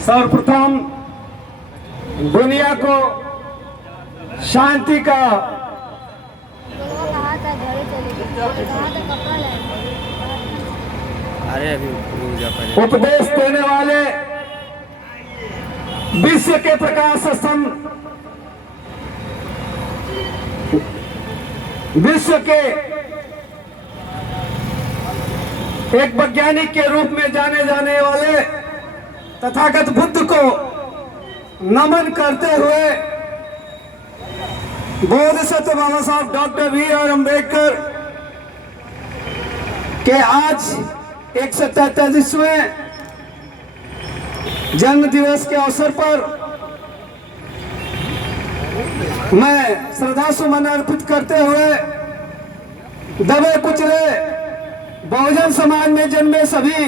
सर्वप्रथम दुनिया को शांति का उपदेश देने वाले विश्व के प्रकाश स्तंभ, विश्व के एक वैज्ञानिक के रूप में जाने जाने वाले तथागत बुद्ध को नमन करते हुए बोधिसत्व बाबा साहब डॉक्टर बी.आर. अम्बेडकर के आज 143वें जन्म दिवस के अवसर पर मैं श्रद्धा सुमन अर्पित करते हुए दबे कुचले बहुजन समाज में जन्मे सभी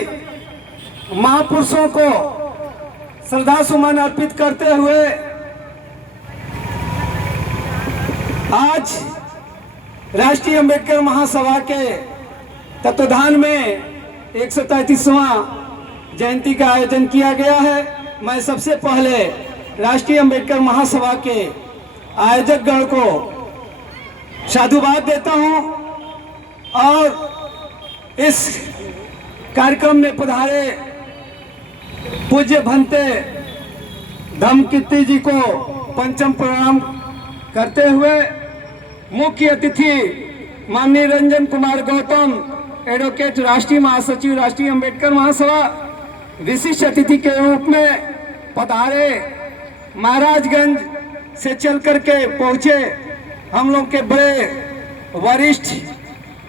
महापुरुषों को श्रद्धा सुमन अर्पित करते हुए आज राष्ट्रीय अम्बेडकर महासभा के तत्वाधान में 133वां जयंती का आयोजन किया गया है। मैं सबसे पहले राष्ट्रीय अम्बेडकर महासभा के आयोजक गण को साधुवाद देता हूं और इस कार्यक्रम में पधारे पूज्य भंते धम्मकीर्ति जी को पंचम प्रणाम करते हुए मुख्य अतिथि माननीय रंजन कुमार गौतम, एडवोकेट, राष्ट्रीय महासचिव राष्ट्रीय अम्बेडकर महासभा, विशिष्ट अतिथि के रूप में पधारे महाराजगंज से चल करके पहुंचे हम लोग के बड़े वरिष्ठ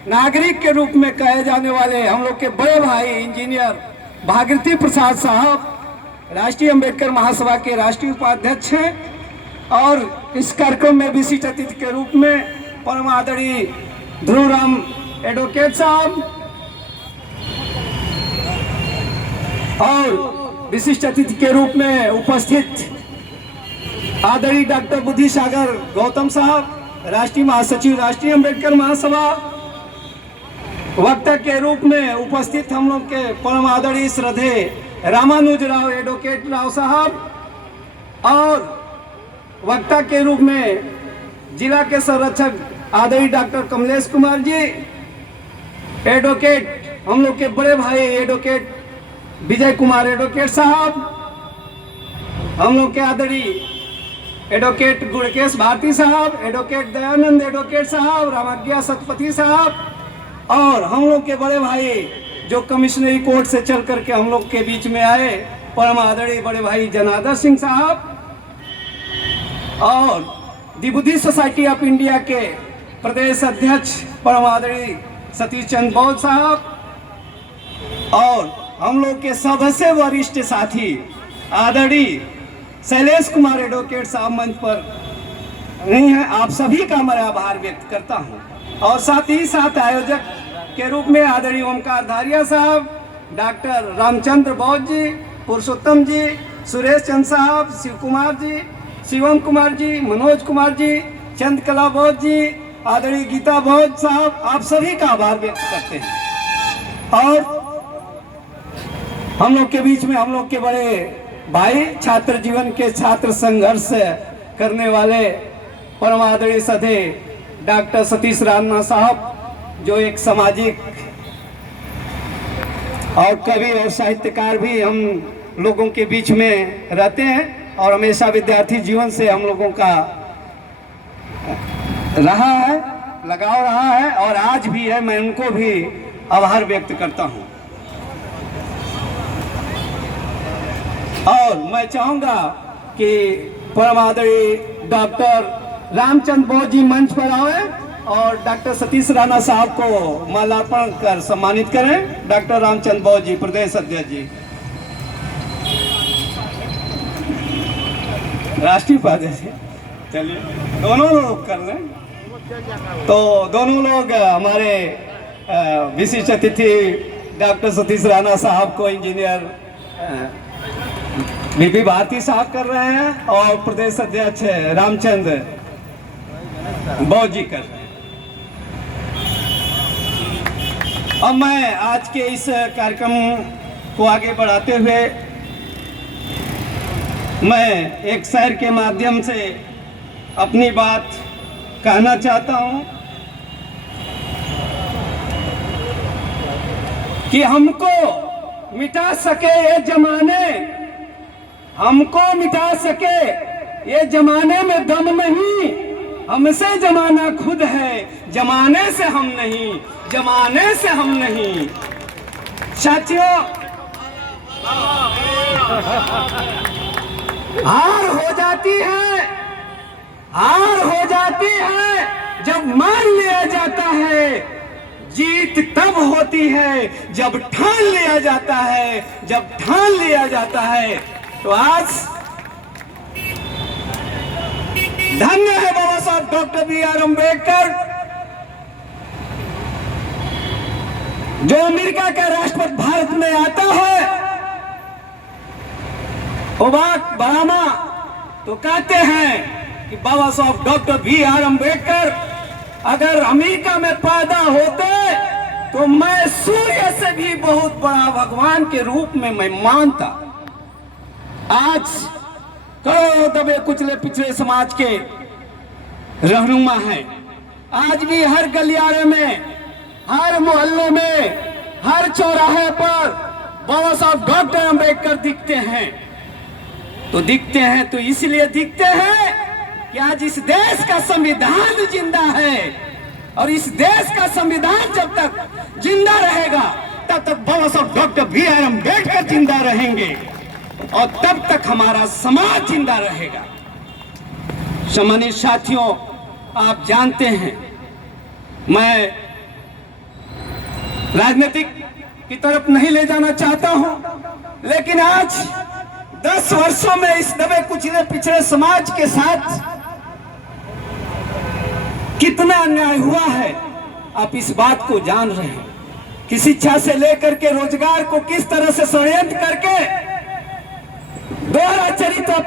नागरिक के रूप में कहे जाने वाले हम लोग के बड़े भाई इंजीनियर भागीरथी प्रसाद साहब, राष्ट्रीय अम्बेडकर महासभा के राष्ट्रीय उपाध्यक्ष हैं और इस कार्यक्रम में विशिष्ट अतिथि के रूप में परम आदरणीय ध्रुवराम एडवोकेट साहब और विशिष्ट अतिथि के रूप में उपस्थित आदरणीय डॉक्टर बुद्धि सागर गौतम साहब, राष्ट्रीय महासचिव राष्ट्रीय अम्बेडकर महासभा, वक्ता के रूप में उपस्थित हम लोग के परम आदरणीय श्रद्धे रामानुज राव एडवोकेट राव साहब और वक्ता के रूप में जिला के संरक्षक आदरणीय डॉक्टर कमलेश कुमार जी, एडवोकेट हम लोग के बड़े भाई एडवोकेट विजय कुमार एडवोकेट साहब, हम लोग के आदरणीय एडवोकेट गुणकेश भारती साहब, एडवोकेट दयानंद एडवोकेट साहब, रामज्ञा सतपति साहब और हम लोग के बड़े भाई जो कमिश्नरी कोर्ट से चल करके हम लोग के बीच में आए परम आदरणीय बड़े भाई जनार्दन सिंह साहब और दी बुद्धिस्ट सोसाइटी ऑफ इंडिया के प्रदेश अध्यक्ष परम आदरणीय सतीश चंद्र बौद्ध साहब और हम लोग के सबसे वरिष्ठ साथी आदरणीय शैलेश कुमार एडवोकेट साहब मंच पर नहीं है, आप सभी का मैं आभार व्यक्त करता हूं और साथ ही साथ आयोजक के रूप में आदरणीय ओमकार धारिया साहब, डॉक्टर रामचंद्र बौद्ध जी, पुरुषोत्तम जी, सुरेश चंद साहब, शिव कुमार जी, शिवम कुमार जी, मनोज कुमार जी, चंद्रकला बौद्ध जी, आदरणीय गीता बौद्ध साहब, आप सभी का आभार व्यक्त करते हैं और हम लोग के बीच में हम लोग के बड़े भाई छात्र जीवन के छात्र संघर्ष करने वाले परम आदरणीय सधे डॉक्टर सतीश राणा साहब जो एक सामाजिक और कवि और साहित्यकार भी हम लोगों के बीच में रहते हैं और हमेशा विद्यार्थी जीवन से हम लोगों का रहा है, लगाव रहा है और आज भी है। मैं उनको भी आभार व्यक्त करता हूं और मैं चाहूंगा कि परम आदरणीय डॉक्टर रामचंद्र बौद्ध जी मंच पर आए और डॉक्टर सतीश राणा साहब को माल्यार्पण कर सम्मानित करें। डॉक्टर रामचंद्र बौद्ध जी, प्रदेश अध्यक्ष जी, राष्ट्रीय उपाध्यक्ष। चलिए दोनों लोग कर लें तो दोनों लोग हमारे विशिष्ट अतिथि डॉक्टर सतीश राणा साहब को इंजीनियर बीबी भारती साहब कर रहे हैं और प्रदेश अध्यक्ष रामचंद्र बौद्ध जी कर रहे हैं। अब मैं आज के इस कार्यक्रम को आगे बढ़ाते हुए मैं एक शेर के माध्यम से अपनी बात कहना चाहता हूं कि हमको मिटा सके ये जमाने, हमको मिटा सके ये जमाने में दम नहीं, हमसे जमाना खुद है, जमाने से हम नहीं, जमाने से हम नहीं। साथियों, हार हो जाती है, हार हो जाती है जब मान लिया जाता है, जीत तब होती है जब ठान लिया जाता है, जब ठान लिया जाता है। तो आज धन्य है बाबा साहब डॉक्टर बी.आर. अम्बेडकर, जो अमेरिका का राष्ट्रपति भारत में आता है, ओबाक बरामा तो कहते हैं कि बाबा साहब डॉक्टर बी.आर. अम्बेडकर अगर अमेरिका में पैदा होते तो मैं सूर्य से भी बहुत बड़ा भगवान के रूप में मैं मानता। आज करोड़ों दबे कुचले पिछड़े समाज के रहनुमा हैं। आज भी हर गलियारे में, हर मोहल्ले में, हर चौराहे पर बाबा साहब डॉक्टर अम्बेडकर दिखते हैं। तो दिखते हैं तो इसलिए दिखते हैं कि आज इस देश का संविधान जिंदा है, और इस देश का संविधान जब तक जिंदा रहेगा तब तक बाबा साहब डॉक्टर बी.आर. अम्बेडकर जिंदा रहेंगे, और तब तक हमारा समाज जिंदा रहेगा। सम्मानित साथियों, आप जानते हैं मैं राजनीतिक की तरफ नहीं ले जाना चाहता हूं, लेकिन आज 10 वर्षों में इस दबे कुचले पिछड़े समाज के साथ कितना अन्याय हुआ है, आप इस बात को जान रहे हैं कि शिक्षा से लेकर के रोजगार को किस तरह से षड्यंत्र करके दोहरा चरित्र